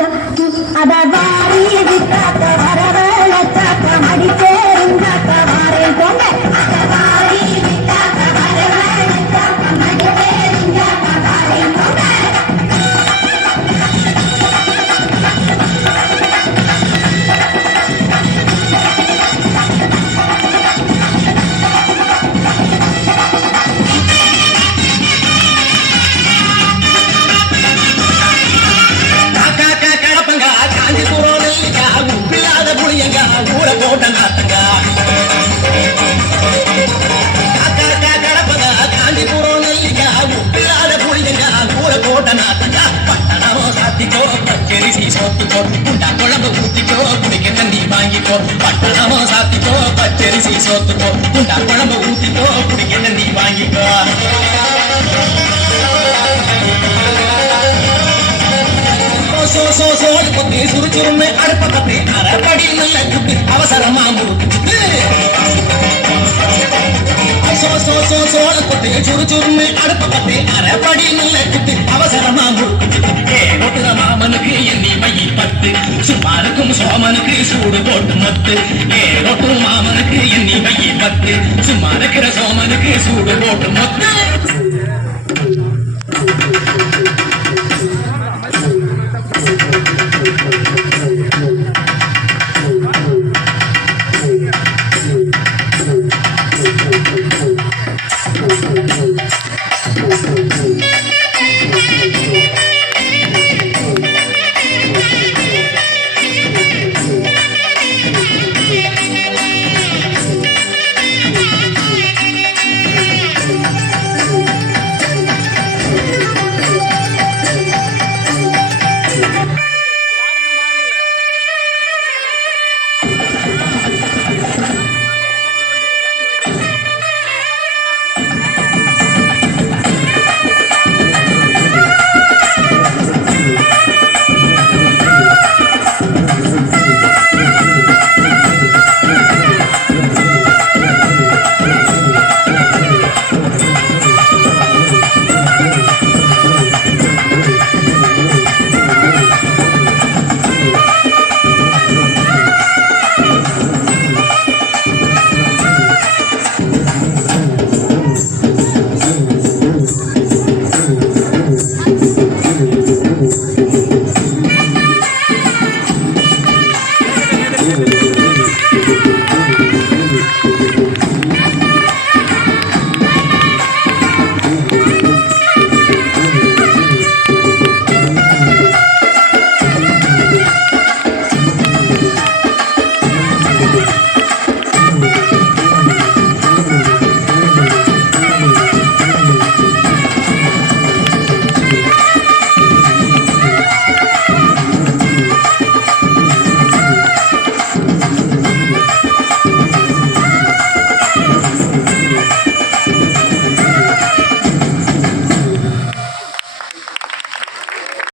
அதவாரி விட்டாக்க வரவழ சாக்க மடிச்சேருந்தாக்க வாரேன் போங்க அதவாரி விட்டாக்க வரவழ சாக்க மடிச்சேருந்தாக்க வாரேன் போங்க ஊரை போட்ட நாத்தங்க கடப்பங்க காஞ்சிபுரம் நெல்லிக்கா உப்பில்லாத புளியங்க ஊரை போட்ட நாத்தங்க பட்டணம் சாத்திக்கோ பச்சரிசி சோத்துக்கோ குண்டா குழம்பு ஊத்திக்கோ குடிக்க தண்ணி வாங்கிக்கோ பட்டணம் சாத்திக்கோ பச்சரிசி சோத்துக்கோ குண்டா குழம்பு ஊத்திக்கோ குடிக்க தண்ணி வாங்கிக்கோ சோழ கொத்தி சுறுசுறுன்னு அடுப்ப கத்தி அரைப்படி நல்ல குத்து அவசரமா முறுக்கு சோழ கொத்தி சுறுசுறுன்னு அடுப்ப கத்தி அரைப்படி நல்ல குத்து அவசரமா முறுக்கு ஏகோட்டுற மாமனுக்கு எண்ணி மையி பத்து சுமாருக்கும் சோமனுக்கு சூடு போட்டு மத்து ஏகோட்டு மாமனுக்கு எண்ணி மையி பத்து சும்மா இருக்கிற சோமனுக்கு சூடு போட்டு மத்து